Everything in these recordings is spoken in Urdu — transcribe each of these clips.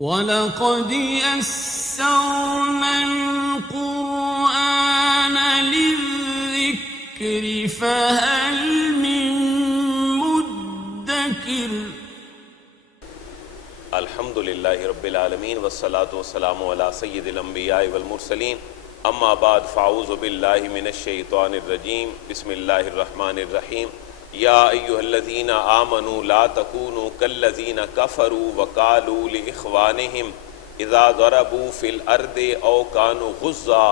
وَلَقَدْ يَسَّرْنَا الْقُرْآنَ لِلذِّكْرِ فَهَلْ مِن مُّدَّكِرٍ الحمد للہ رب العالمین والصلاة والسلام علی سید الانبیاء والمرسلین اما بعد فاعوذ باللہ من الشیطان الرجیم بسم اللہ الرحمن الرحیم یا ایہا الذین آمنوا لا تکونوا کالذین کفروا وقالوا لاخوانہم اذا ضربوا فی الارض او کانوا غزا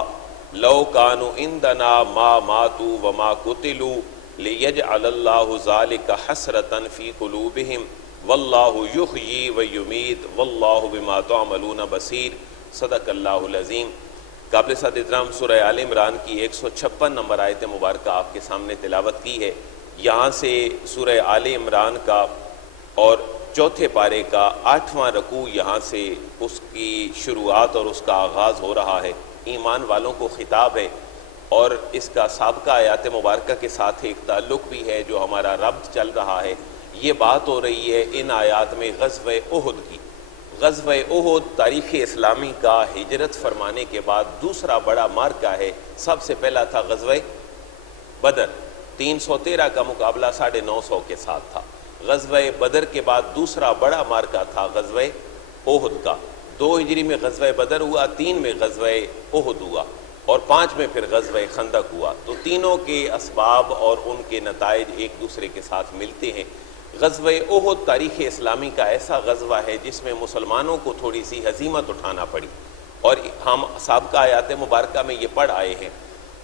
لو کانوا عندنا ما ماتوا وما قتلوا لیجعل اللہ ذلک حسرۃ فی قلوبہم واللہ یحیی و یمیت واللہ بما تعملون بصیر صدق اللہ العظیم۔ قابل صد احترام سورہ آل عمران کی 156 نمبر آیت مبارکہ آپ کے سامنے تلاوت کی ہے۔ یہاں سے سورہ آل عمران کا اور چوتھے پارے کا 8واں رکوع یہاں سے اس کی شروعات اور اس کا آغاز ہو رہا ہے۔ ایمان والوں کو خطاب ہے اور اس کا سابقہ آیات مبارکہ کے ساتھ ایک تعلق بھی ہے جو ہمارا ربط چل رہا ہے۔ یہ بات ہو رہی ہے ان آیات میں غزوہ احد کی۔ غزوہ احد تاریخ اسلامی کا ہجرت فرمانے کے بعد دوسرا بڑا معرکہ ہے۔ سب سے پہلا تھا غزوہ بدر، 313 کا مقابلہ 950 کے ساتھ تھا۔ غزوہ بدر کے بعد دوسرا بڑا معرکہ تھا غزوہ احد کا۔ 2 ہجری میں غزوہ بدر ہوا، 3 میں غزوہ احد ہوا اور 5 میں پھر غزوہ خندق ہوا۔ تو تینوں کے اسباب اور ان کے نتائج ایک دوسرے کے ساتھ ملتے ہیں۔ غزوہ احد تاریخ اسلامی کا ایسا غزوہ ہے جس میں مسلمانوں کو تھوڑی سی ہزیمت اٹھانا پڑی، اور ہم سابقہ آیات مبارکہ میں یہ پڑھ آئے ہیں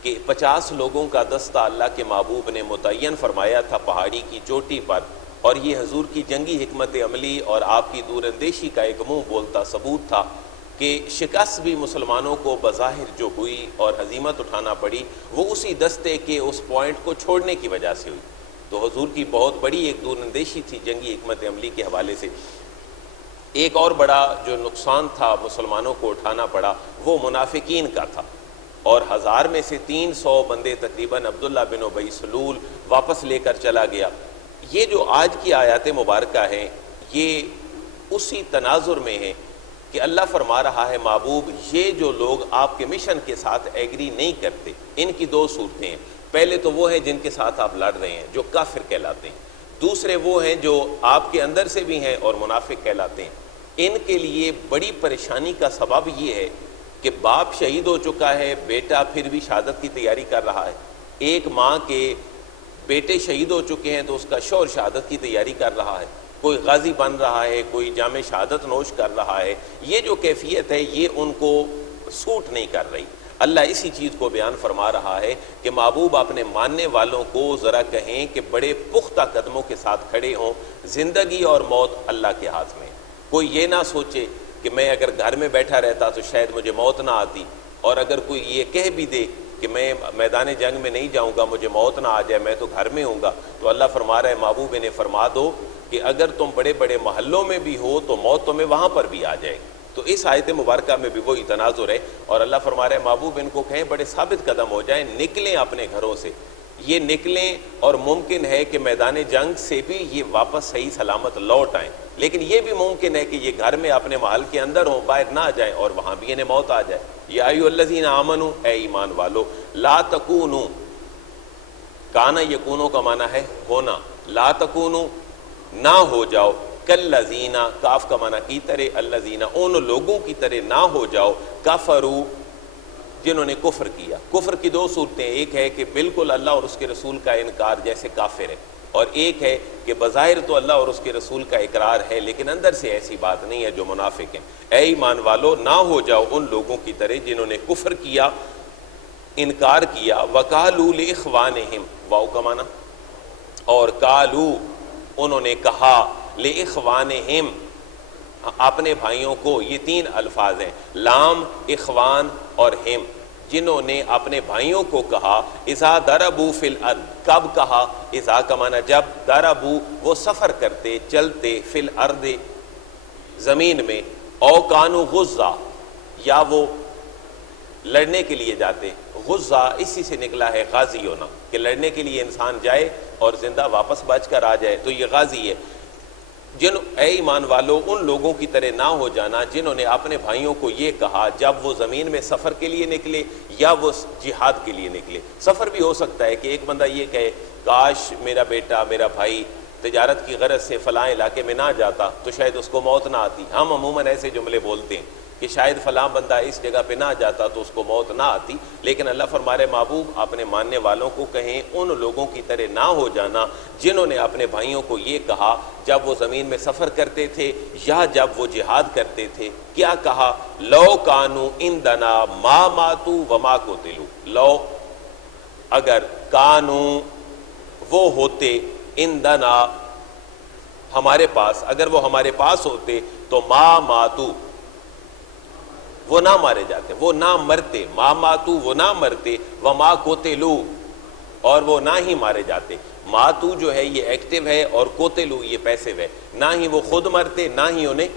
کہ 50 لوگوں کا دستہ اللہ کے محبوب نے متعین فرمایا تھا پہاڑی کی چوٹی پر، اور یہ حضور کی جنگی حکمت عملی اور آپ کی دور اندیشی کا ایک منہ بولتا ثبوت تھا کہ شکست بھی مسلمانوں کو بظاہر جو ہوئی اور ہزیمت اٹھانا پڑی وہ اسی دستے کے اس پوائنٹ کو چھوڑنے کی وجہ سے ہوئی۔ تو حضور کی بہت بڑی ایک دور اندیشی تھی جنگی حکمت عملی کے حوالے سے۔ ایک اور بڑا جو نقصان تھا مسلمانوں کو اٹھانا پڑا وہ منافقین کا تھا، اور 1000 میں سے 300 بندے تقریباً عبداللہ بن ابی سلول واپس لے کر چلا گیا۔ یہ جو آج کی آیات مبارکہ ہیں یہ اسی تناظر میں ہے کہ اللہ فرما رہا ہے محبوب یہ جو لوگ آپ کے مشن کے ساتھ ایگری نہیں کرتے، ان کی 2 صورتیں ہیں۔ پہلے تو وہ ہیں جن کے ساتھ آپ لڑ رہے ہیں جو کافر کہلاتے ہیں، دوسرے وہ ہیں جو آپ کے اندر سے بھی ہیں اور منافق کہلاتے ہیں۔ ان کے لیے بڑی پریشانی کا سبب یہ ہے کہ باپ شہید ہو چکا ہے، بیٹا پھر بھی شہادت کی تیاری کر رہا ہے۔ ایک ماں کے بیٹے شہید ہو چکے ہیں تو اس کا شوہر شہادت کی تیاری کر رہا ہے، کوئی غازی بن رہا ہے، کوئی جام شہادت نوش کر رہا ہے۔ یہ جو کیفیت ہے یہ ان کو سوٹ نہیں کر رہی۔ اللہ اسی چیز کو بیان فرما رہا ہے کہ محبوب اپنے ماننے والوں کو ذرا کہیں کہ بڑے پختہ قدموں کے ساتھ کھڑے ہوں، زندگی اور موت اللہ کے ہاتھ میں۔ کوئی یہ نہ سوچے کہ میں اگر گھر میں بیٹھا رہتا تو شاید مجھے موت نہ آتی، اور اگر کوئی یہ کہہ بھی دے کہ میں میدان جنگ میں نہیں جاؤں گا مجھے موت نہ آ جائے میں تو گھر میں ہوں گا، تو اللہ فرما رہا ہے محبوب انہیں فرما دو کہ اگر تم بڑے بڑے محلوں میں بھی ہو تو موت تمہیں وہاں پر بھی آ جائے گی۔ تو اس آیت مبارکہ میں بھی وہی تناظر ہے، اور اللہ فرما رہے ہیں محبوب ان کو کہیں بڑے ثابت قدم ہو جائیں، نکلیں اپنے گھروں سے، یہ نکلیں، اور ممکن ہے کہ میدان جنگ سے بھی یہ واپس صحیح سلامت لوٹ آئیں، لیکن یہ بھی ممکن ہے کہ یہ گھر میں اپنے محل کے اندر ہوں، باہر نہ جائیں اور وہاں بھی انہیں موت آ جائے۔ یا ایھا الذین آمنوا، اے ایمان والو، لا تکونوا، کانا یکونو کا معنی ہے ہونا، لا تکونوا نہ ہو جاؤ، کالذین کاف کا معنی کی طرح، الذین ان لوگوں کی طرح نہ ہو جاؤ، کفروا جنہوں نے کفر کیا۔ کفر کی 2 صورتیں، ایک ہے کہ بالکل اللہ اور اس کے رسول کا انکار جیسے کافر ہے، اور ایک ہے کہ بظاہر تو اللہ اور اس کے رسول کا اقرار ہے لیکن اندر سے ایسی بات نہیں ہے جو منافق ہیں۔ اے ایمان والو نہ ہو جاؤ ان لوگوں کی طرح جنہوں نے کفر کیا، انکار کیا، وقالوا لاخوانہم، واو کا معنی، اور قالوا انہوں نے کہا، لاخوانہم اپنے بھائیوں کو۔ یہ 3 الفاظ ہیں، لام، اخوان اور ہم، جنہوں نے اپنے بھائیوں کو کہا، اذا ضربوا فی الارض، کب کہا؟ اذا کا معنی جب، ضربوا وہ سفر کرتے چلتے، فی الارض زمین میں، او کانوا غزا یا وہ لڑنے کے لیے جاتے۔ غزہ اسی سے نکلا ہے غازی ہونا، کہ لڑنے کے لیے انسان جائے اور زندہ واپس بچ کر آ جائے، تو یہ غازی ہے۔ اے ایمان والو ان لوگوں کی طرح نہ ہو جانا جنہوں نے اپنے بھائیوں کو یہ کہا جب وہ زمین میں سفر کے لیے نکلے یا وہ جہاد کے لیے نکلے۔ سفر بھی ہو سکتا ہے کہ ایک بندہ یہ کہے کاش میرا بیٹا میرا بھائی تجارت کی غرض سے فلاں علاقے میں نہ جاتا تو شاید اس کو موت نہ آتی۔ ہم عموماً ایسے جملے بولتے ہیں کہ شاید فلاں بندہ اس جگہ پہ نہ جاتا تو اس کو موت نہ آتی، لیکن اللہ فرما رہے محبوب اپنے ماننے والوں کو کہیں ان لوگوں کی طرح نہ ہو جانا جنہوں نے اپنے بھائیوں کو یہ کہا جب وہ زمین میں سفر کرتے تھے یا جب وہ جہاد کرتے تھے۔ کیا کہا؟ لو کانو عندنا ما ماتوا وما قتلوا، لو اگر کانو وہ ہوتے عندنا ہمارے پاس، اگر وہ ہمارے پاس ہوتے تو ما ماتوا وہ نہ مارے جاتے، وہ نہ مرتے، ما ماتوا وہ نہ مرتے، وما قتلوا اور وہ نہ ہی مارے جاتے۔ ماتو جو ہے یہ ایکٹیو ہے اور قتلوا یہ پیسو ہے، نہ ہی وہ خود مرتے نہ ہی انہیں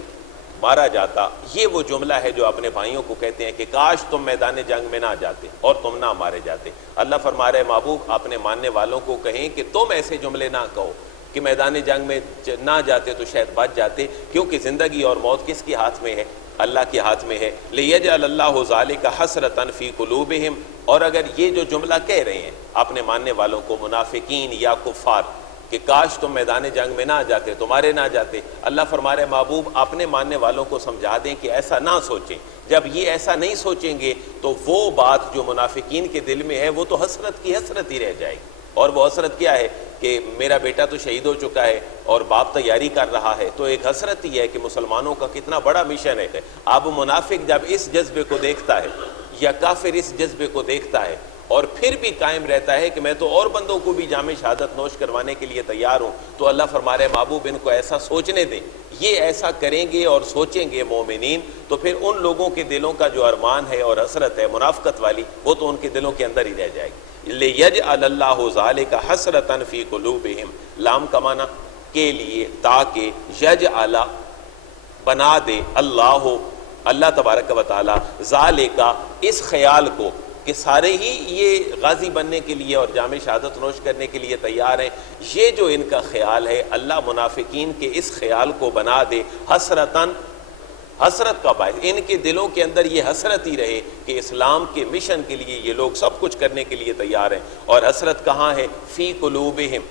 مارا جاتا۔ یہ وہ جملہ ہے جو اپنے بھائیوں کو کہتے ہیں کہ کاش تم میدان جنگ میں نہ جاتے اور تم نہ مارے جاتے۔ اللہ فرما رہے محبوب اپنے ماننے والوں کو کہیں کہ تم ایسے جملے نہ کہو کہ میدان جنگ میں نہ جاتے تو شاید بچ جاتے، کیونکہ زندگی اور موت کس کے ہاتھ میں ہے؟ اللہ کے ہاتھ میں ہے۔ لِيَجْعَلَ اللَّهُ ذَلِكَ حَسْرَةً فِي قُلُوبِهِمْ، اور اگر یہ جو جملہ کہہ رہے ہیں اپنے ماننے والوں کو منافقین یا کفار کہ کاش تم میدان جنگ میں نہ جاتے تمہارے نہ جاتے، اللہ فرما رہے محبوب اپنے ماننے والوں کو سمجھا دیں کہ ایسا نہ سوچیں۔ جب یہ ایسا نہیں سوچیں گے تو وہ بات جو منافقین کے دل میں ہے وہ تو حسرت کی حسرت ہی رہ جائے گی۔ اور وہ حسرت کیا ہے کہ میرا بیٹا تو شہید ہو چکا ہے اور باپ تیاری کر رہا ہے، تو ایک حسرت ہی ہے کہ مسلمانوں کا کتنا بڑا مشن ہے۔ اب منافق جب اس جذبے کو دیکھتا ہے یا کافر اس جذبے کو دیکھتا ہے اور پھر بھی قائم رہتا ہے کہ میں تو اور بندوں کو بھی جام شہادت نوش کروانے کے لیے تیار ہوں، تو اللہ فرما رہے محبوب ان کو ایسا سوچنے دیں۔ یہ ایسا کریں گے اور سوچیں گے مومنین تو پھر ان لوگوں کے دلوں کا جو ارمان ہے اور حسرت ہے منافقت والی وہ تو ان کے دلوں کے اندر ہی رہ جائے گی۔ لِيَجْعَلَ اللَّهُ ذَلِكَ حَسْرَةً فِي قُلُوبِهِمْ، لام کا معنی کے لیے، تاکہ یجعل بنا دے اللہ تبارک و تعالی ذَلِكَ اس خیال کو کہ سارے ہی یہ غازی بننے کے لیے اور جام شہادت نوش کرنے کے لیے تیار ہیں، یہ جو ان کا خیال ہے اللہ منافقین کے اس خیال کو بنا دے حسرتاً، حسرت کا باعث، ان کے دلوں کے اندر یہ حسرت ہی رہے کہ اسلام کے مشن کے لیے یہ لوگ سب کچھ کرنے کے لیے تیار ہیں۔ اور حسرت کہاں ہے؟ فی قلوبہم،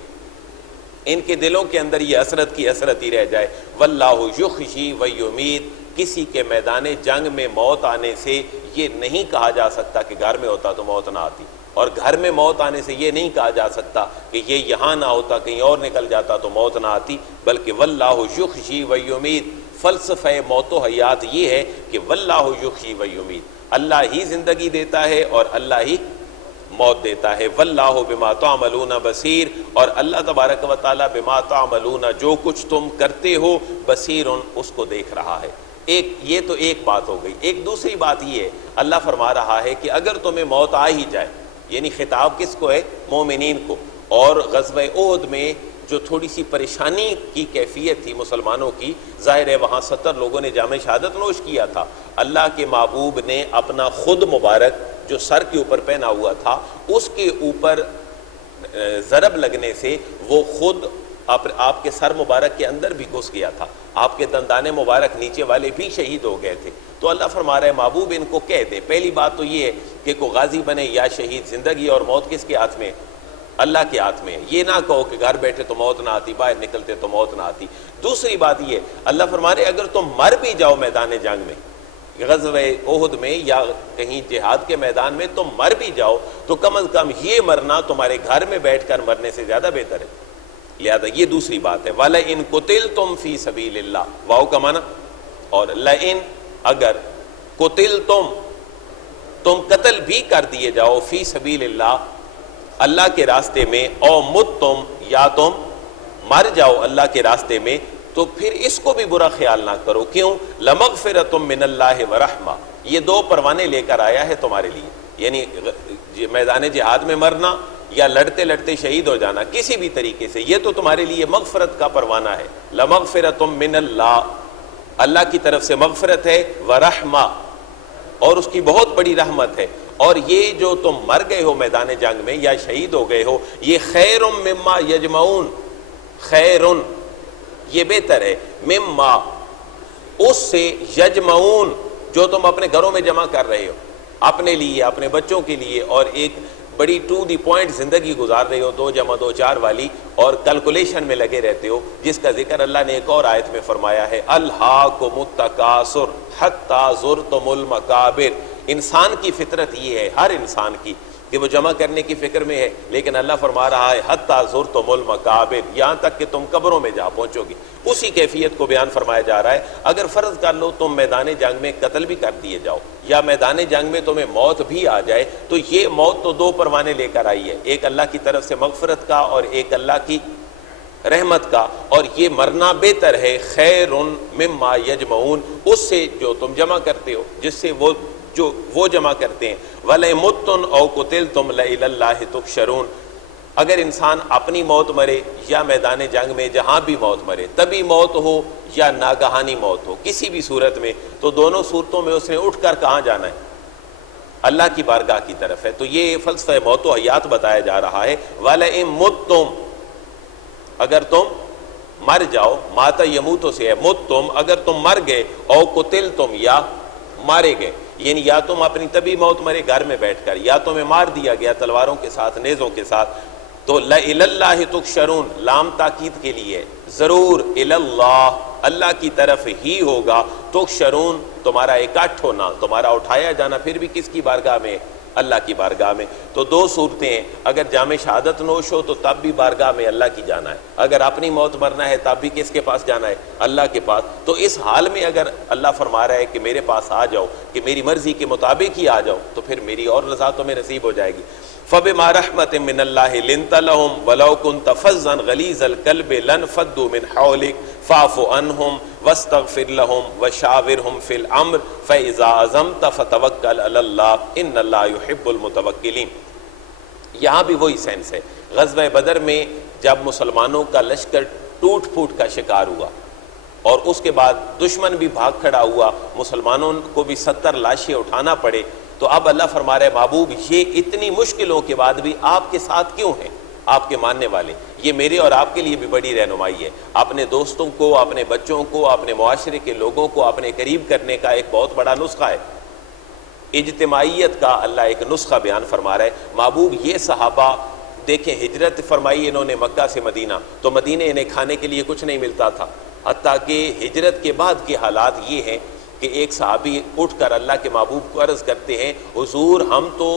ان کے دلوں کے اندر یہ حسرت کی حسرت ہی رہ جائے۔ واللہ یخزی و یمیت، کسی کے میدان جنگ میں موت آنے سے یہ نہیں کہا جا سکتا کہ گھر میں ہوتا تو موت نہ آتی، اور گھر میں موت آنے سے یہ نہیں کہا جا سکتا کہ یہ یہاں نہ ہوتا کہیں اور نکل جاتا تو موت نہ آتی، بلکہ واللہ یخزی و یمیت، فلسفہ موت و حیات یہ ہے کہ واللہ یحیی و یمیت، اللہ ہی زندگی دیتا ہے اور اللہ ہی موت دیتا ہے۔ واللہ بما تعملون بصیر، اور اللہ تبارک و تعالی بما تعملون جو کچھ تم کرتے ہو بصیر اس کو دیکھ رہا ہے۔ یہ تو ایک بات ہو گئی۔ ایک دوسری بات یہ ہے اللہ فرما رہا ہے کہ اگر تمہیں موت آ ہی جائے، یعنی خطاب کس کو ہے؟ مومنین کو۔ اور غزوہ احد میں جو تھوڑی سی پریشانی کی کیفیت تھی مسلمانوں کی، ظاہر ہے وہاں 70 لوگوں نے جام شہادت نوش کیا تھا، اللہ کے محبوب نے اپنا خود مبارک جو سر کے اوپر پہنا ہوا تھا اس کے اوپر ضرب لگنے سے وہ خود آپ کے سر مبارک کے اندر بھی گھس گیا تھا، آپ کے دندان مبارک نیچے والے بھی شہید ہو گئے تھے۔ تو اللہ فرما رہے محبوب ان کو کہہ دے، پہلی بات تو یہ ہے کہ کوئی غازی بنے یا شہید، زندگی اور موت کس کے ہاتھ میں؟ اللہ کے ہاتھ میں۔ یہ نہ کہو کہ گھر بیٹھے تو موت نہ آتی، باہر نکلتے تو موت نہ آتی۔ دوسری بات یہ اللہ فرما رہے اگر تم مر بھی جاؤ میدان جنگ میں، غزوہ احد میں یا کہیں جہاد کے میدان میں تم مر بھی جاؤ تو کم از کم یہ مرنا تمہارے گھر میں بیٹھ کر مرنے سے زیادہ بہتر ہے۔ لہذا یہ دوسری بات ہے۔ وَلَئِن قُتِلْتُمْ فِي سَبِيلِ اللَّهِ، واو کا معنی، اور لئن اگر قتلتم تم قتل بھی کر دیے جاؤ، فی سبیل اللہ اللہ کے راستے میں، او متتم یا تم مر جاؤ اللہ کے راستے میں، تو پھر اس کو بھی برا خیال نہ کرو۔ کیوں؟ لَمَغْفِرَةٌ مِّنَ اللَّهِ وَرَحْمَةٌ، یہ دو پروانے لے کر آیا ہے تمہارے لیے، یعنی میدان جہاد میں مرنا یا لڑتے لڑتے شہید ہو جانا کسی بھی طریقے سے، یہ تو تمہارے لیے مغفرت کا پروانہ ہے۔ لَمَغْفِرَةٌ مِّنَ اللَّهِ، اللہ کی طرف سے مغفرت ہے، وَرَحْمَةٌ، اور اس کی بہت بڑی رحمت ہے۔ اور یہ جو تم مر گئے ہو میدان جنگ میں یا شہید ہو گئے ہو، یہ خیر مما یجمعون، خیر، یہ بہتر ہے، مما اس سے، یجمعون جو تم اپنے گھروں میں جمع کر رہے ہو، اپنے لیے، اپنے بچوں کے لیے، اور ایک بڑی ٹو دی پوائنٹ زندگی گزار رہے ہو، 2 + 2 = 4 والی، اور کیلکولیشن میں لگے رہتے ہو، جس کا ذکر اللہ نے ایک اور آیت میں فرمایا ہے، الہاکم التکاثر حتی زرتم المقابر۔ انسان کی فطرت یہ ہے، ہر انسان کی، کہ وہ جمع کرنے کی فکر میں ہے، لیکن اللہ فرما رہا ہے حتی زرتم المقابر، یہاں تک کہ تم قبروں میں جا پہنچو گی۔ اسی کیفیت کو بیان فرمایا جا رہا ہے۔ اگر فرض کر لو تم میدان جنگ میں قتل بھی کر دیے جاؤ، یا میدان جنگ میں تمہیں موت بھی آ جائے، تو یہ موت تو 2 پروانے لے کر آئی ہے، ایک اللہ کی طرف سے مغفرت کا اور ایک اللہ کی رحمت کا، اور یہ مرنا بہتر ہے، خیر مما یجمعون، اس سے جو تم جمع کرتے ہو، جس سے وہ جمع کرتے ہیں۔ وَلَمُتُّنْ أَوْ قُتِلْتُمْ لَإِلَى اللَّهِ تُحْشَرُونَ۔ اگر انسان اپنی موت مرے یا میدان جنگ میں جہاں بھی موت مرے، طبی موت ہو یا ناگہانی موت ہو، کسی بھی صورت میں، تو دونوں صورتوں میں اس نے اٹھ کر کہاں جانا ہے؟ اللہ کی بارگاہ کی طرف ہے۔ تو یہ فلسفہ موت و حیات بتایا جا رہا ہے۔ وَلَئِن مُتُّمْ، اگر تم مر جاؤ، ماتا یموتو سے ہے، مُتُّمْ اگر تم مر گئے، او قتلتم یا مارے گئے، یعنی یا تم اپنی طبی موت مرے گھر میں بیٹھ کر، یا تمہیں مار دیا گیا تلواروں کے ساتھ، نیزوں کے ساتھ، تو لَإِلَى اللَّهِ تُحْشَرُونَ، لام تاکید کے لیے، ضرور إِلَى اللَّهِ، اللہ کی طرف ہی ہوگا، تُحْشَرُونَ تمہارا اکٹھ ہونا، تمہارا اٹھایا جانا، پھر بھی کس کی بارگاہ میں؟ اللہ کی بارگاہ میں۔ تو 2 صورتیں ہیں، اگر جام شہادت نوش ہو تو تب بھی بارگاہ میں اللہ کی جانا ہے، اگر اپنی موت مرنا ہے تب بھی کس کے پاس جانا ہے؟ اللہ کے پاس۔ تو اس حال میں اگر اللہ فرما رہا ہے کہ میرے پاس آ جاؤ، کہ میری مرضی کے مطابق ہی آ جاؤ، تو پھر میری اور رضا تمہیں نصیب ہو جائے گی۔ فَبِمَا رَحْمَةٍ مِّنَ اللَّهِ لِنتَ لَهُمْ وَلَوْ كُنتَ فَظًّا غَلِيظَ الْقَلْبِ لَانفَضُّوا مِنْ حَوْلِكَ فَاعْفُ عَنْهُمْ وَاسْتَغْفِرْ لَهُمْ وَشَاوِرْهُمْ فِي الْأَمْرِ فَإِذَا عَزَمْتَ فَتَوَكَّلْ عَلَى اللَّهِ إِنَّ اللَّهَ يُحِبُّ الْمُتَوَكِّلِينَ۔ یہاں بھی وہی سینس ہے۔ غزوہ بدر میں جب مسلمانوں کا لشکر ٹوٹ پھوٹ کا شکار ہوا، اور اس کے بعد دشمن بھی بھاگ کھڑا ہوا، مسلمانوں کو بھی 70 لاشیں اٹھانا پڑے، تو اب اللہ فرما رہے محبوب یہ اتنی مشکلوں کے بعد بھی آپ کے ساتھ کیوں ہیں آپ کے ماننے والے؟ یہ میرے اور آپ کے لیے بھی بڑی رہنمائی ہے۔ اپنے دوستوں کو، اپنے بچوں کو، اپنے معاشرے کے لوگوں کو اپنے قریب کرنے کا ایک بہت بڑا نسخہ ہے، اجتماعیت کا اللہ ایک نسخہ بیان فرما رہا ہے۔ محبوب یہ صحابہ دیکھیں، ہجرت فرمائی انہوں نے مکہ سے مدینہ، تو مدینے انہیں کھانے کے لیے کچھ نہیں ملتا تھا، حتیٰ کہ ہجرت کے بعد کے حالات یہ ہیں کہ ایک صحابی اٹھ کر اللہ کے محبوب کو عرض کرتے ہیں، حضور ہم تو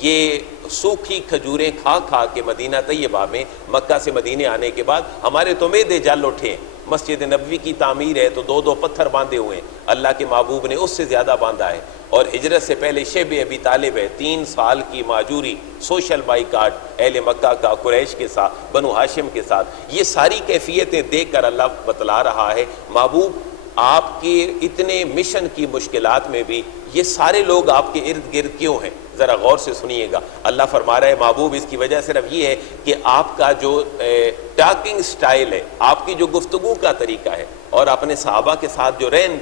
یہ سوکھی کھجوریں کھا کھا کے مدینہ طیبہ میں، مکہ سے مدینے آنے کے بعد ہمارے تو معدے جل اٹھے ہیں، مسجد نبوی کی تعمیر ہے تو 2 پتھر باندھے ہوئے ہیں، اللہ کے محبوب نے اس سے زیادہ باندھا ہے، اور ہجرت سے پہلے شیب ابی طالب ہے، 3 سال کی ماجوری، سوشل بائیکاٹ اہل مکہ کا قریش کے ساتھ، بنو ہاشم کے ساتھ، یہ ساری کیفیتیں دیکھ کر اللہ بتلا رہا ہے محبوب آپ کے اتنے مشن کی مشکلات میں بھی یہ سارے لوگ آپ کے ارد گرد کیوں ہیں؟ ذرا غور سے سنیے گا۔ اللہ فرما رہا ہے محبوب اس کی وجہ صرف یہ ہے کہ آپ کا جو ٹاکنگ سٹائل ہے، آپ کی جو گفتگو کا طریقہ ہے، اور اپنے صحابہ کے ساتھ جو رہن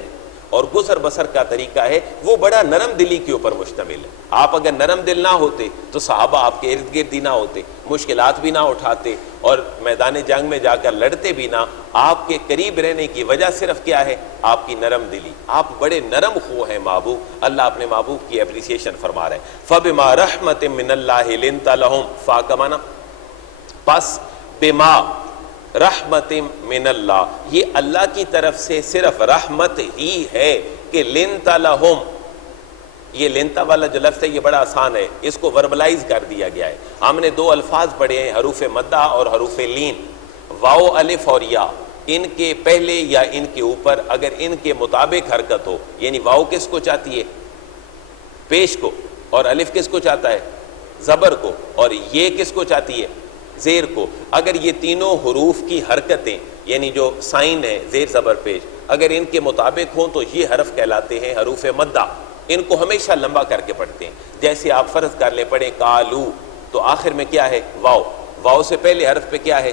اور گزر بسر کا طریقہ ہے، وہ بڑا نرم دلی کے اوپر مشتمل ہے۔ آپ اگر نرم دل نہ ہوتے تو صحابہ آپ کے ارد گرد ہی نہ ہوتے، مشکلات بھی نہ اٹھاتے، اور میدان جنگ میں جا کر لڑتے بھی نہ۔ آپ کے قریب رہنے کی وجہ صرف کیا ہے؟ آپ کی نرم دلی، آپ بڑے نرم خو ہیں محبوب۔ اللہ اپنے محبوب کی اپریسیشن فرما رہے ہیں۔ فَبِمَا رَحْمَةٍ مِّنَ اللَّهِ لِنتَ لَهُمْ، فا کا معنی پس، بما رحمت من اللہ، یہ اللہ کی طرف سے صرف رحمت ہی ہے کہ لنتا لہم، یہ لنتا والا جو لفظ ہے یہ بڑا آسان ہے، اس کو وربلائز کر دیا گیا ہے۔ ہم نے 2 الفاظ پڑھے ہیں، حروف مدہ اور حروف لین، واو الف اور یا، ان کے پہلے یا ان کے اوپر اگر ان کے مطابق حرکت ہو، یعنی واو کس کو چاہتی ہے؟ پیش کو، اور الف کس کو چاہتا ہے؟ زبر کو، اور یہ کس کو چاہتی ہے؟ زیر کو۔ اگر یہ تینوں حروف کی حرکتیں، یعنی جو سائن ہے زیر زبر پیش، اگر ان کے مطابق ہوں تو یہ حرف کہلاتے ہیں حروف مدہ، ان کو ہمیشہ لمبا کر کے پڑھتے ہیں۔ جیسے آپ فرض کر لیں پڑھیں کالو، تو آخر میں کیا ہے؟ واو، واو سے پہلے حرف پہ کیا ہے؟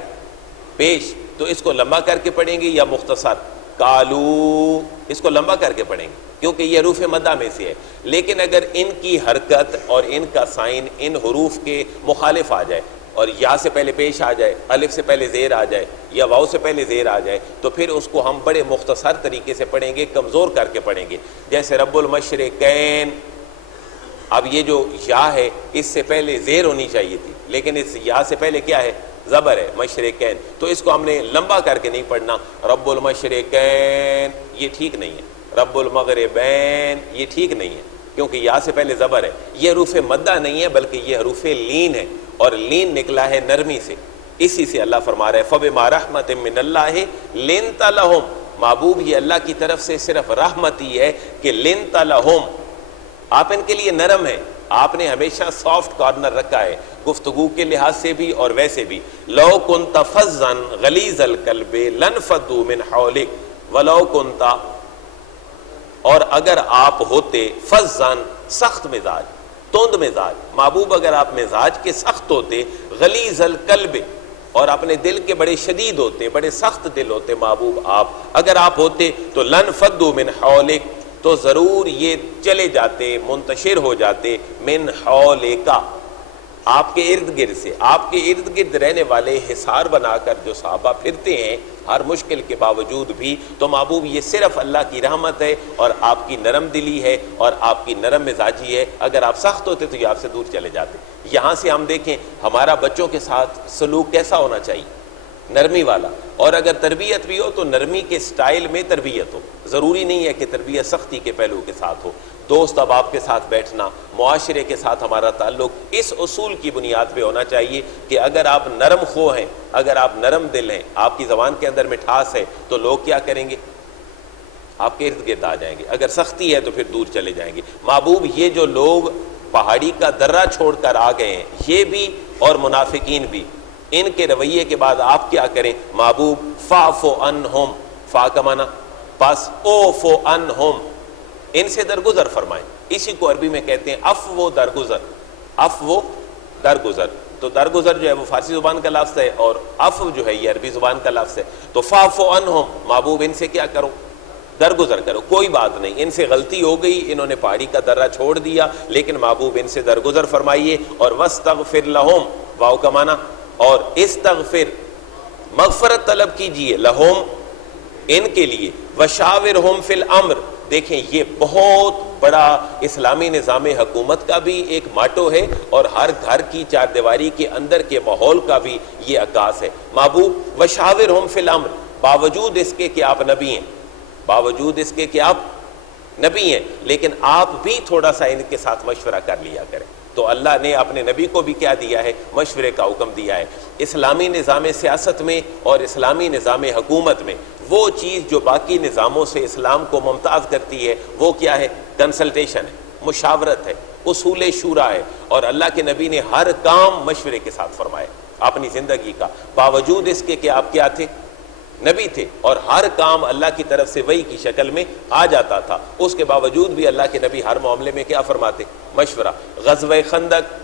پیش، تو اس کو لمبا کر کے پڑھیں گے یا مختصر؟ کالو، اس کو لمبا کر کے پڑھیں گے کیونکہ یہ حروف مدہ میں سے ہے۔ لیکن اگر ان کی حرکت اور ان کا سائن ان حروف کے مخالف آ جائے، اور یا سے پہلے پیش آ جائے، الف سے پہلے زیر آ جائے یا واو سے پہلے زیر آ جائے، تو پھر اس کو ہم بڑے مختصر طریقے سے پڑھیں گے، کمزور کر کے پڑھیں گے. جیسے رب المشرقین، اب یہ جو یا ہے اس سے پہلے زیر ہونی چاہیے تھی، لیکن اس یا سے پہلے کیا ہے؟ زبر ہے، مشرقین. تو اس کو ہم نے لمبا کر کے نہیں پڑھنا، رب المشرقین یہ ٹھیک نہیں ہے، رب المغربین یہ ٹھیک نہیں ہے، کیونکہ یا سے پہلے زبر ہے. یہ حروف مدہ نہیں ہے بلکہ یہ حروف لین ہے، اور لین نکلا ہے نرمی سے. اسی سے اللہ فرما رہا ہے فَبِمَا رَحْمَةٍ مِّنَ اللَّهِ لِنْتَ لَهُمْ. محبوب یہ اللہ کی طرف سے صرف رحمت ہی ہے کہ لِنْتَ لَهُمْ، آپ ان کے لیے نرم ہیں، آپ نے ہمیشہ سافٹ کارنر رکھا ہے گفتگو کے لحاظ سے بھی اور ویسے بھی. لو كنت فظا غلیظ القلب لانفضوا من حولك ولو كنت، اور اگر آپ ہوتے فظا سخت مزاج، تند مزاج، محبوب اگر آپ مزاج کے سخت ہوتے، غلیظ القلب، اور اپنے دل کے بڑے شدید ہوتے، بڑے سخت دل ہوتے محبوب آپ، اگر آپ ہوتے تو لانفضوا من حولك، تو ضرور یہ چلے جاتے، منتشر ہو جاتے، من حولک، آپ کے ارد گرد سے. آپ کے ارد گرد رہنے والے حصار بنا کر جو صحابہ پھرتے ہیں ہر مشکل کے باوجود بھی، تو محبوب یہ صرف اللہ کی رحمت ہے اور آپ کی نرم دلی ہے اور آپ کی نرم مزاجی ہے. اگر آپ سخت ہوتے تو یہ آپ سے دور چلے جاتے. یہاں سے ہم دیکھیں ہمارا بچوں کے ساتھ سلوک کیسا ہونا چاہیے، نرمی والا. اور اگر تربیت بھی ہو تو نرمی کے سٹائل میں تربیت ہو، ضروری نہیں ہے کہ تربیت سختی کے پہلو کے ساتھ ہو. دوست احباب کے ساتھ بیٹھنا، معاشرے کے ساتھ ہمارا تعلق اس اصول کی بنیاد پہ ہونا چاہیے کہ اگر آپ نرم خو ہیں، اگر آپ نرم دل ہیں، آپ کی زبان کے اندر مٹھاس ہے، تو لوگ کیا کریں گے؟ آپ کے ارد گرد آ جائیں گے. اگر سختی ہے تو پھر دور چلے جائیں گے. محبوب یہ جو لوگ پہاڑی کا درہ چھوڑ کر آ گئے ہیں، یہ بھی اور منافقین بھی، ان کے رویے کے بعد آپ کیا کریں؟ محبوب فاعف عنہم، فا کا معنی پس، اوف عنہم، ان سے درگزر فرمائیں. اسی کو عربی میں کہتے ہیں عفو درگزر، عفو درگزر. تو درگزر جو ہے وہ فارسی زبان کا لفظ ہے اور عفو جو ہے یہ عربی زبان کا لفظ ہے. تو فاعف عنہم، محبوب ان سے کیا کرو؟ درگزر کرو. کوئی بات نہیں، ان سے غلطی ہو گئی، انہوں نے پہاڑی کا درہ چھوڑ دیا، لیکن محبوب ان سے درگزر فرمائیے. اور واستغفر لہم، واو کا معنی، اور استغفر، مغفرت طلب کیجئے، لہم، ان کے لیے، وشاورہم فی الامر. دیکھیں یہ بہت بڑا اسلامی نظام حکومت کا بھی ایک ماٹو ہے اور ہر گھر کی چار دیواری کے اندر کے ماحول کا بھی یہ عکاس ہے. محبوب وشاورہم فی الامر، باوجود اس کے کہ آپ نبی ہیں، باوجود اس کے کہ آپ نبی ہیں، لیکن آپ بھی تھوڑا سا ان کے ساتھ مشورہ کر لیا کریں. تو اللہ نے اپنے نبی کو بھی کیا دیا ہے؟ مشورے کا حکم دیا ہے. اسلامی نظام سیاست میں اور اسلامی نظام حکومت میں وہ چیز جو باقی نظاموں سے اسلام کو ممتاز کرتی ہے وہ کیا ہے؟ کنسلٹیشن ہے، مشاورت ہے، اصول شورا ہے. اور اللہ کے نبی نے ہر کام مشورے کے ساتھ فرمایا اپنی زندگی کا، باوجود اس کے کہ آپ کیا تھے؟ نبی تھے، اور ہر کام اللہ کی طرف سے وحی کی شکل میں آ جاتا تھا. اس کے باوجود بھی اللہ کے نبی ہر معاملے میں کیا فرماتے؟ مشورہ. غزوہ خندق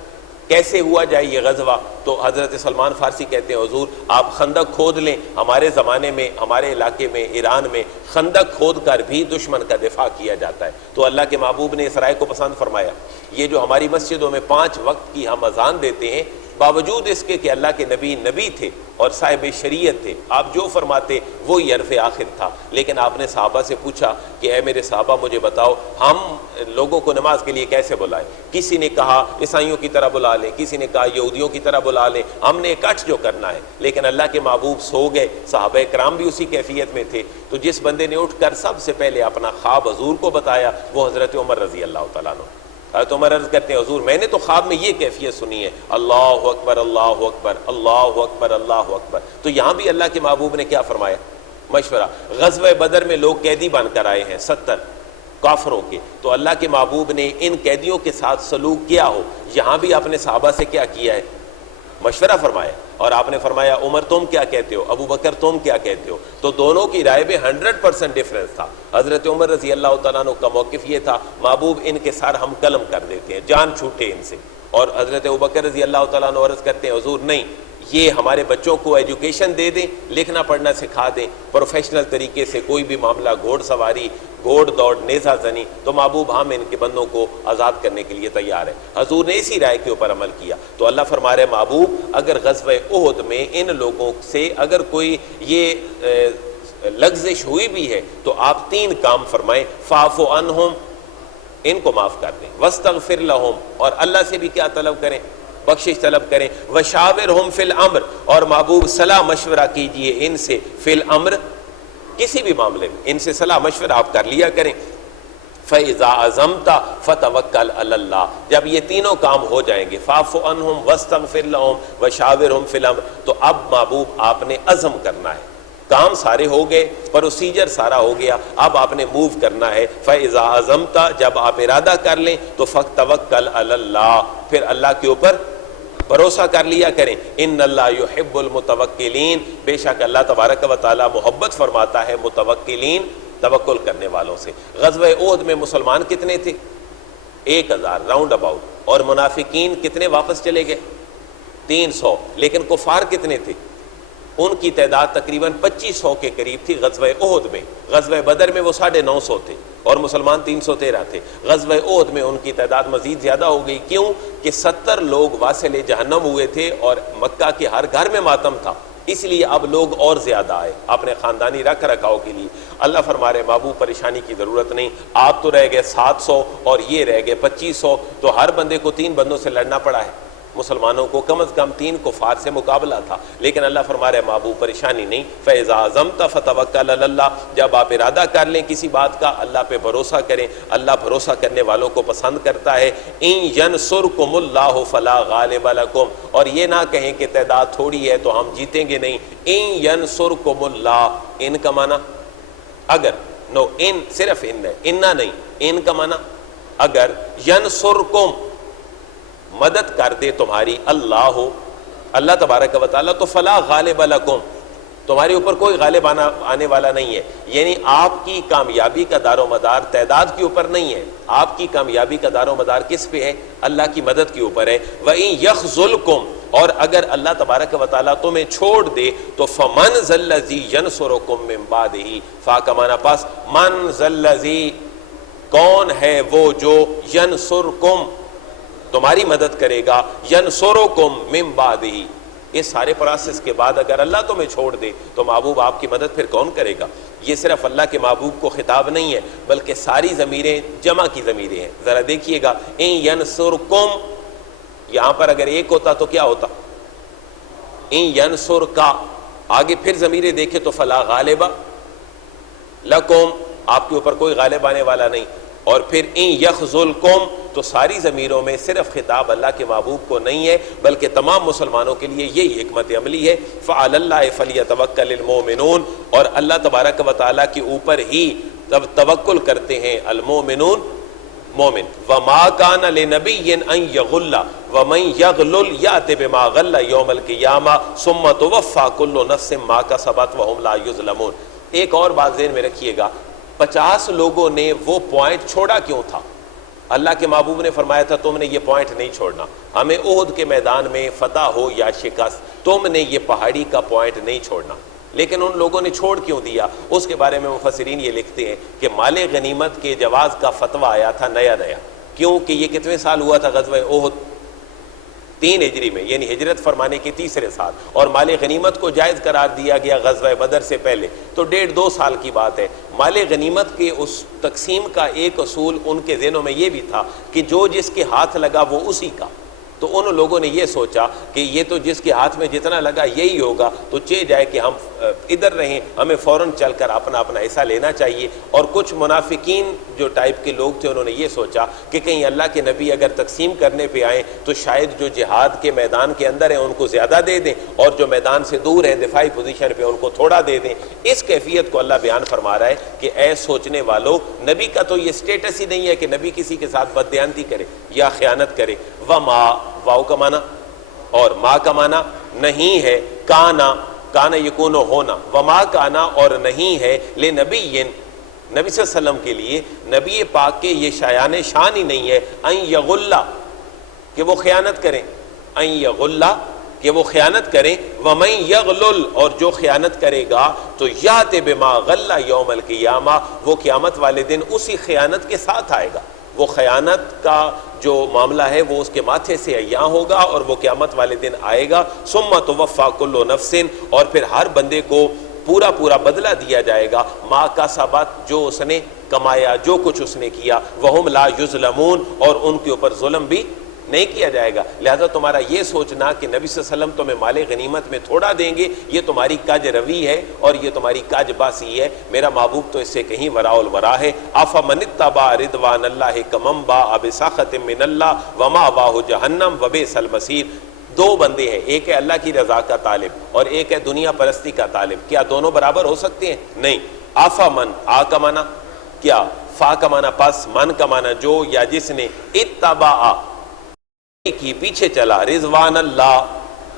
کیسے ہوا جائے یہ غزوہ؟ تو حضرت سلمان فارسی کہتے ہیں حضور آپ خندق کھود لیں. ہمارے زمانے میں، ہمارے علاقے میں، ایران میں خندق کھود کر بھی دشمن کا دفاع کیا جاتا ہے. تو اللہ کے محبوب نے اس رائے کو پسند فرمایا. یہ جو ہماری مسجدوں میں 5 وقت کی ہم اذان دیتے ہیں، باوجود اس کے کہ اللہ کے نبی نبی تھے اور صاحب شریعت تھے، آپ جو فرماتے وہی حرف آخر تھا. لیکن آپ نے صحابہ سے پوچھا کہ اے میرے صحابہ مجھے بتاؤ ہم لوگوں کو نماز کے لیے کیسے بلائیں؟ کسی نے کہا عیسائیوں کی طرح بلا لیں، کسی نے کہا یہودیوں کی طرح بلا لیں، ہم نے اکٹھ جو کرنا ہے. لیکن اللہ کے محبوب سو گئے، صحابہ کرام بھی اسی کیفیت میں تھے. تو جس بندے نے اٹھ کر سب سے پہلے اپنا خواب حضور کو بتایا وہ حضرت عمر رضی اللہ تعالیٰ عنہ. حضرت عمر عرض کرتے ہیں حضور میں نے تو خواب میں یہ کیفیت سنی ہے، اللہ اکبر اللہ اکبر اللہ اکبر اللہ اکبر. تو یہاں بھی اللہ کے محبوب نے کیا فرمایا؟ مشورہ. غزوہ بدر میں لوگ قیدی بن کر آئے ہیں 70 کافروں کے، تو اللہ کے محبوب نے ان قیدیوں کے ساتھ سلوک کیا ہو، یہاں بھی اپنے صحابہ سے کیا کیا ہے؟ مشورہ فرمایا. اور آپ نے فرمایا عمر تم کیا کہتے ہو، ابو بکر تم کیا کہتے ہو. تو دونوں کی رائے میں 100% ڈیفرنس تھا. حضرت عمر رضی اللہ تعالیٰ عنہ کا موقف یہ تھا محبوب ان کے سر ہم قلم کر دیتے ہیں، جان چھوٹے ان سے. اور حضرت ابو بکر رضی اللہ تعالیٰ عنہ عرض کرتے ہیں حضور نہیں، یہ ہمارے بچوں کو ایجوکیشن دے دیں، لکھنا پڑھنا سکھا دیں، پروفیشنل طریقے سے کوئی بھی معاملہ، گھوڑ سواری، گھوڑ دوڑ، نیزہ زنی، تو محبوب ہم ان کے بندوں کو آزاد کرنے کے لیے تیار ہیں۔ حضور نے اسی رائے کے اوپر عمل کیا۔ تو اللہ فرما رہے محبوب اگر غزوہ احد میں ان لوگوں سے اگر کوئی یہ لغزش ہوئی بھی ہے تو آپ 3 کام فرمائیں، فاعف عنہم، ان کو معاف کر دیں، واستغفر لہم، اور اللہ سے بھی کیا طلب کریں؟ بخشش طلب کریں، وشاورہم فی الامر، اور محبوب صلاح مشورہ کیجئے ان سے، فی الامر، کسی بھی معاملے میں ان سے صلاح مشورہ آپ کر لیا کریں۔ فَإِذَا عَزَمْتَ فَتَوَكَّلْ عَلَى اللَّهِ، جب یہ تینوں کام ہو جائیں گے، فَاعْفُ عَنْهُمْ وَاسْتَغْفِرْ لَهُمْ وَشَاوِرْهُمْ فِي الْأَمْرِ، تو اب محبوب آپ نے عزم کرنا ہے، کام سارے ہو گئے، پروسیجر سارا ہو گیا، اب آپ نے موو کرنا ہے۔ فَإِذَا عَزَمْتَ، جب آپ ارادہ کر لیں تو فَتَوَكَّلْ عَلَى اللَّهِ، پھر اللہ کے اوپر بھروسہ کر لیا کریں۔ ان اللہ یحب المتوکلین، بے شک اللہ تبارک و تعالی محبت فرماتا ہے متوکلین، توکل کرنے والوں سے۔ غزوہ احد میں مسلمان کتنے تھے؟ 1000 راؤنڈ اباؤٹ، اور منافقین کتنے واپس چلے گئے؟ 300۔ لیکن کفار کتنے تھے؟ ان کی تعداد تقریباً 2500 کے قریب تھی غزوہ احد میں۔ غزوہ بدر میں وہ 950 تھے اور مسلمان 313 تھے۔ غزوہ احد میں ان کی تعداد مزید زیادہ ہو گئی، کیوں کہ 70 لوگ واصل جہنم ہوئے تھے اور مکہ کے ہر گھر میں ماتم تھا، اس لیے اب لوگ اور زیادہ آئے اپنے خاندانی رکھ رکھاؤ کے لیے۔ اللہ فرما رہے محبوب پریشانی کی ضرورت نہیں، آپ تو رہ گئے 700 اور یہ رہ گئے 2500، تو ہر بندے کو 3 بندوں سے لڑنا پڑا ہے۔ مسلمانوں کو کم از کم 3 کفار سے مقابلہ تھا، لیکن اللہ فرما رہے محبوب پریشانی نہیں۔ فَإِذَا عَزَمْتَ فَتَوَكَّلْ عَلَى اللَّهِ، جب آپ ارادہ کر لیں کسی بات کا، اللہ پہ بھروسہ کریں، اللہ بھروسہ کرنے والوں کو پسند کرتا ہے۔ إِن يَنْصُرْكُمُ اللَّهُ فَلَا غَالِبَ لَكُمْ، اور یہ نہ کہیں کہ تعداد تھوڑی ہے تو ہم جیتیں گے نہیں۔ إِن يَنْصُرْكُمُ اللَّهُ، ان کا معنی اگر، نو ان صرف ان ہے، انہ نہیں، ان کا معنی اگر، يَنْصُرْكُمْ مدد کر دے تمہاری، اللہ تبارک و تعالیٰ، تو فلا غالب لکم، تمہارے اوپر کوئی غالب آنے والا نہیں ہے۔ یعنی آپ کی کامیابی کا دار و مدار تعداد کے اوپر نہیں ہے، آپ کی کامیابی کا دار و مدار کس پہ ہے؟ اللہ کی مدد کے اوپر ہے۔ وَإِن يَخْذُلْكُمْ، اور اگر اللہ تبارک و تعالیٰ تمہیں چھوڑ دے تو فَمَنْ ذَا الَّذِي يَنْصُرُكُم مِّن بَعْدِهِ، فا کا معنی پاس، مَنْ ذَا الَّذِي، کون ہے وہ جو، يَنْصُرُكُم تمہاری مدد کرے گا، ینصرکم من بعدہ، اس سارے پروسیس کے بعد اگر اللہ تمہیں چھوڑ دے تو محبوب آپ کی مدد پھر کون کرے گا؟ یہ صرف اللہ کے محبوب کو خطاب نہیں ہے بلکہ ساری ضمیریں جمع کی ضمیریں ہیں۔ ذرا دیکھیے گا، ان ینصرکم، یہاں پر اگر ایک ہوتا تو کیا ہوتا؟ ان ینصرکا، آگے پھر ضمیریں دیکھیں تو فلا غالب لکم، آپ کے اوپر کوئی غالب آنے والا نہیں، اور پھر ان یخذلکم، تو ساری ضمیروں میں صرف خطاب اللہ کے محبوب کو نہیں ہے بلکہ تمام مسلمانوں کے لیے یہی حکمت عملی ہے۔ فعلی اللہ فلیتوکل المؤمنون، اور اللہ تبارک و تعالیٰ کے اوپر ہی توکل کرتے ہیں المؤمنون، مومن۔ وما کان لنبی ان یغل ومن یغلل یأت بما غل یوم القیامہ ثم توفی کل نفس ما کسبت وہم لا یظلمون۔ ایک اور بات ذہن میں رکھیے گا، 50 لوگوں نے وہ پوائنٹ چھوڑا کیوں تھا؟ اللہ کے محبوب نے فرمایا تھا تم نے یہ پوائنٹ نہیں چھوڑنا، ہمیں احد کے میدان میں فتح ہو یا شکست، تم نے یہ پہاڑی کا پوائنٹ نہیں چھوڑنا۔ لیکن ان لوگوں نے چھوڑ کیوں دیا؟ اس کے بارے میں مفسرین یہ لکھتے ہیں کہ مال غنیمت کے جواز کا فتویٰ آیا تھا نیا، کیونکہ یہ کتنے سال ہوا تھا غزوہ احد؟ 3 ہجری میں، یعنی ہجرت فرمانے کے تیسرے سال، اور مال غنیمت کو جائز قرار دیا گیا غزوہ بدر سے پہلے، تو 1.5-2 سال کی بات ہے۔ مال غنیمت کے اس تقسیم کا ایک اصول ان کے ذہنوں میں یہ بھی تھا کہ جو جس کے ہاتھ لگا وہ اسی کا، تو ان لوگوں نے یہ سوچا کہ یہ تو جس کے ہاتھ میں جتنا لگا یہی ہوگا، تو چہ جائے کہ ہم ادھر رہیں، ہمیں فوراً چل کر اپنا حصہ لینا چاہیے۔ اور کچھ منافقین جو ٹائپ کے لوگ تھے انہوں نے یہ سوچا کہ کہیں اللہ کے نبی اگر تقسیم کرنے پہ آئیں تو شاید جو جہاد کے میدان کے اندر ہیں ان کو زیادہ دے دیں اور جو میدان سے دور ہیں دفاعی پوزیشن پہ ان کو تھوڑا دے دیں۔ اس کیفیت کو اللہ بیان فرما رہا ہے کہ اے سوچنے والو، نبی کا تو یہ سٹیٹس ہی نہیں ہے کہ نبی کسی کے ساتھ بددیانتی کرے یا خیانت کرے۔ وما، واو کا معنی اور ما کا معنی نہیں ہے، کانا، کانا یکون ہونا، وما کانا اور نہیں ہے، لنبی، نبی صلی اللہ علیہ وسلم کے لیے، نبی پاک کے یہ شایان شان ہی نہیں ہے، ان یغلا، کہ وہ خیانت کریں، ان یغلا، کہ کہ وہ خیانت کریں. وَمَن يَغْلُلْ اور جو خیانت کرے گا تو یَأْتِ بِمَا غَلَّ یوم القیامہ وہ قیامت والے دن اسی خیانت کے ساتھ آئے گا. وہ خیانت کا جو معاملہ ہے وہ اس کے ماتھے سے عیاں ہوگا اور وہ قیامت والے دن آئے گا. ثُمَّ تُوَفَّىٰ كُلُّ نَفْسٍ اور پھر ہر بندے کو پورا پورا بدلہ دیا جائے گا. ما کسبت جو اس نے کمایا جو کچھ اس نے کیا. وَهُمْ لَا يُظْلَمُونَ اور ان کے اوپر ظلم بھی نہیں کیا جائے گا. لہذا تمہارا یہ سوچنا کہ نبی صلی اللہ علیہ وسلم تمہیں مال غنیمت میں تھوڑا دیں گے یہ تمہاری کج روی ہے اور یہ تمہاری کج باسی ہے. میرا محبوب تو اس سے کہیں وراء الورا ہے. أَفَمَنِ اتَّبَعَ رِضْوَانَ اللَّهِ كَمَن بَاءَ بِسَخَطٍ مِّنَ اللَّهِ وَمَأْوَاهُ جَهَنَّمُ وَبِئْسَ الْمَصِيرُ. دو بندے ہیں, ایک ہے اللہ کی رضا کا طالب اور ایک ہے دنیا پرستی کا طالب. کیا دونوں برابر ہو سکتے ہیں؟ نہیں. آفامن آ کا معنی کیا, فا کا معنی پس, من کا معنی جو یا جس نے, اتبع کی پیچھے چلا, رضوان اللہ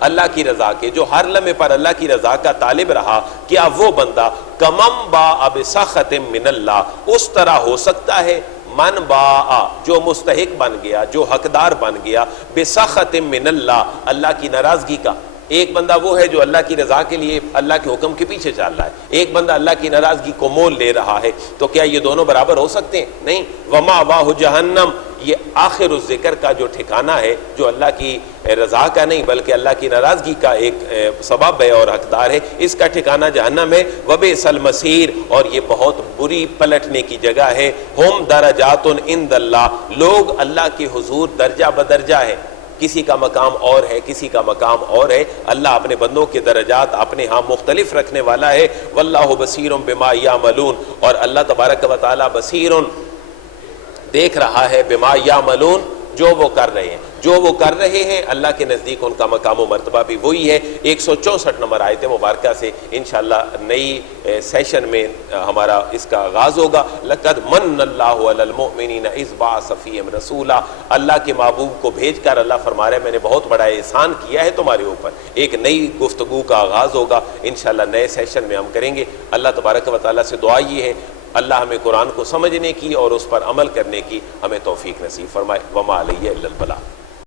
اللہ کی رضا کے, جو ہر لمحے پر اللہ کی رضا کا طالب رہا. کیا وہ بندہ کمم باء بسخط من اللہ اس طرح ہو سکتا ہے من باء جو مستحق بن گیا جو حقدار بن گیا, بسخط من اللہ اللہ کی ناراضگی کا. ایک بندہ وہ ہے جو اللہ کی رضا کے لیے اللہ کے حکم کے پیچھے چل رہا ہے, ایک بندہ اللہ کی ناراضگی کو مول لے رہا ہے. تو کیا یہ دونوں برابر ہو سکتے ہیں؟ نہیں. وَمَأْوَاهُ جَهَنَّمُ یہ آخر الذکر کا جو ٹھکانہ ہے جو اللہ کی رضا کا نہیں بلکہ اللہ کی ناراضگی کا ایک سبب ہے اور حقدار ہے, اس کا ٹھکانہ جہنم ہے. وَبِئْسَ الْمَصِيرُ اور یہ بہت بری پلٹنے کی جگہ ہے. ہم درجات عند اللہ لوگ اللہ کے حضور درجہ بدرجہ ہے, کسی کا مقام اور ہے کسی کا مقام اور ہے. اللہ اپنے بندوں کے درجات اپنے ہاں مختلف رکھنے والا ہے. واللہ بصیر بما یعملون اور اللہ تبارک و تعالی بصیر دیکھ رہا ہے, بما یعملون جو وہ کر رہے ہیں. جو وہ کر رہے ہیں اللہ کے نزدیک ان کا مقام و مرتبہ بھی وہی ہے. 164 نمبر آیت مبارکہ سے انشاءاللہ نئی سیشن میں ہمارا اس کا آغاز ہوگا. لقد من اللہ علی المؤمنین اذ بعث فیہم رسولا. اللہ کے محبوب کو بھیج کر اللہ فرما رہے ہیں میں نے بہت بڑا احسان کیا ہے تمہارے اوپر. ایک نئی گفتگو کا آغاز ہوگا انشاءاللہ نئے سیشن میں ہم کریں گے. اللہ تبارک و تعالیٰ سے دعا یہ ہے اللہ ہمیں قرآن کو سمجھنے کی اور اس پر عمل کرنے کی ہمیں توفیق نصیب فرمائے. وما علیہ الا البلاغ.